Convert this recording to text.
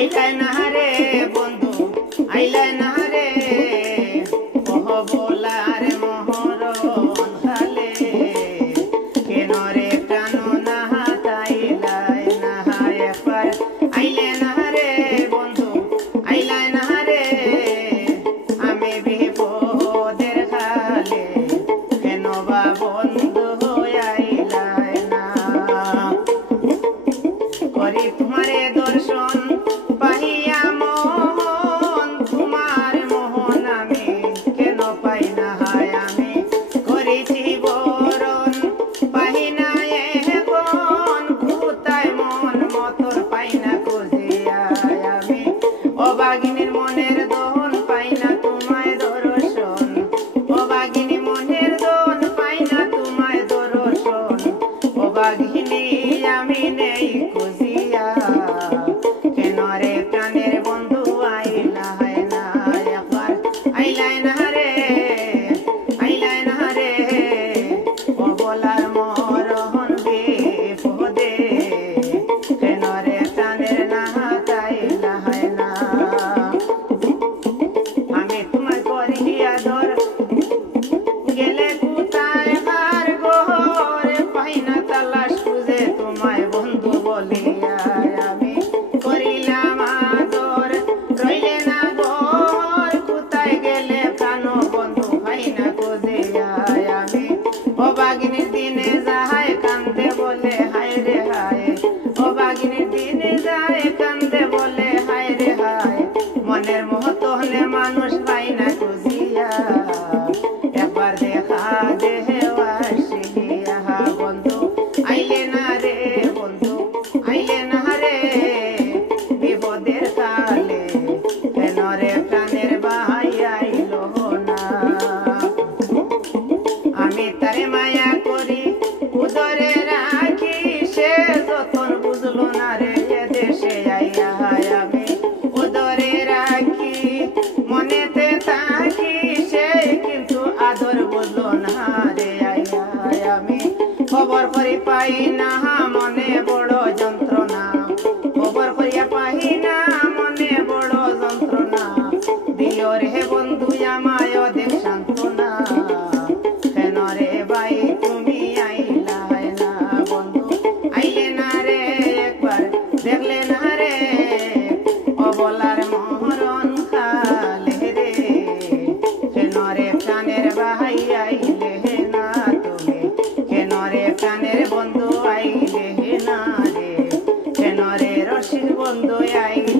আইলাই না রে বন্ধু আইলাই না রে ওহ বলার মোহরন খালে কেন রে টানো না তাইলাই না একবার আইলে না রে বন্ধু আইলাই না রে আমি বিপদের খালে কেন বা বন্ধু আইলাই না করি তোমারে দর্শন পাহিয়া মোহন তোমার মোহন আমি কেন পাই না হায় আমি করেছি বরণ পাহি না এখন কোথায় মন মতর পাই না খুঁজিয়া আমি অবাগিনীর মনের দহন পাই না তোমায় দর্শন অবাগিনী মনের দহন পাই না তোমায় দর্শন অবাগিনী আমি নেই খুঁজিয়া কেন রে প্রাণের বন্ধু আইলা হয় না একবার আইলাই না রে আইলাই না রে ও বলার মরহন বিপদে কেন রে প্রাণের না তাইলা হয় না আমি তোমায় করিয়া ধর গেলে কোথায় হার গোরে পাই না তালাশ খুঁজে তোমায় বন্ধু বলিয়া আমি করিলাম আদর রইলে না ঘর কোথায় গেলে প্রাণ বন্ধু পাই না খুঁজিয়া আমি অবাগিনীর দিনে যাহায় কান্দে বলে হায় রে হায় অবাগিনীর দিনে যায় কান্দে বলে হায় রে হায় মনের মহত হলে মানুষ পাই না খুঁজিয়া একবার দেখা দেহে আসিয়া বন্ধু আইলে না রে বন্ধু আইলে না রে বিপদের কালে কেন রে প্রাণের বাহাই আইল না আমি তারে মায়া করি উদরে রাখি সে যতন বুঝলো না রে দেশে আইয়া আমি উদরে রাখি মনেতে থাকি সে কিন্তু আদর বুঝলো না রে আইয়া আমি খবর করি পাই না মনে বড় যন্ত্রণা খবর করিয়া পাই না মনে বড় যন্ত্রণা দিও রে বন্ধু আমায় অধিক সান্ত্বনা কেন রে ভাই তুমি আইলা না বন্ধু আইলে না রে একবার দেখলে না রে অবলার মরণ খালে রে কেন রে প্রাণের ভাই আইলে না তুমি কেন রে প্রাণের বন্ধু আইলে না রে কেন রে রসিক বন্ধু আইলে